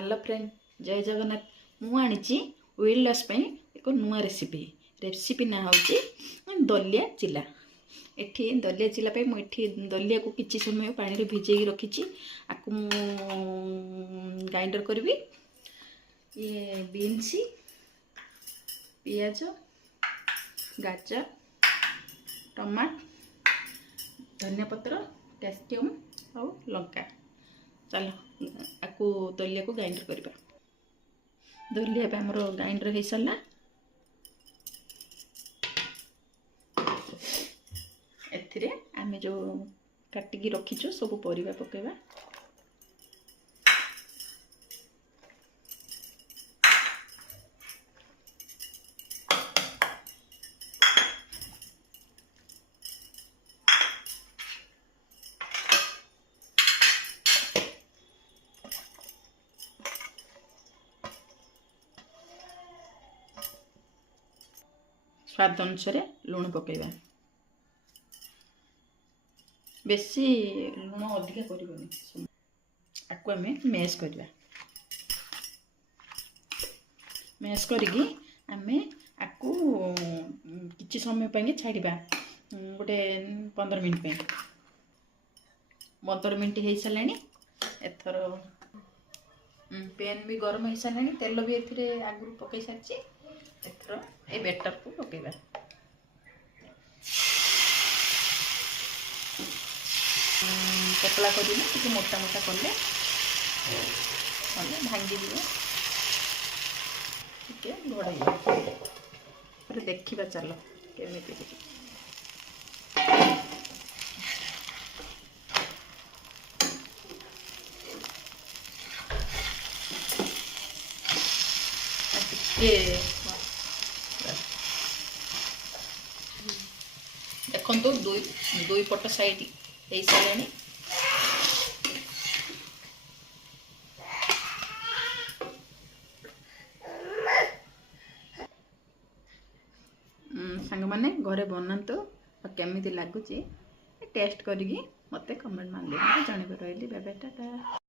Hello friend जय जगन्नाथ मु आनी वेट लॉस एक नुआ रेसिपी ना हूँ दलिया चिला। एठी दलिया चिला मुझे दलिया को किसी समय पानी भिजे रखी आपको ग्राइंडर करी ये बीन्स पियाज गाजर टमाट धनिया पत्र कैप्सिकम और लंका चलो आपको दलिया को ग्राइंडर करवा। दलिया पे हमरो ग्राइंडर हो सारा एथिरे आमे जो काटिकी रखीचु सब परिबा पकेबा। स्वाद अनुसार लुण पकेबा। बेसी लुण अधिका करबनी आपको आम मैश करवा। मैश करिकी आमे आपको किछि समय पे छाड़िबा गोटे 15 मिनट पे। 15 मिनट हो सारे एथर पैन भी गरम हो सारे तेल भी एथिरे आगु पकई सारी एथर ए बेटर को पकेबा। पतला कर मोटा मोटा कले भांगी दिए टे घोड़े देखा चलो केमी देखो दुई पट साइड हो सारे सांग मैंने घरे बनातु केमी लगुच टेस्ट करी मत कमेंट मान जनइबे। रही बाय बाय टाटा।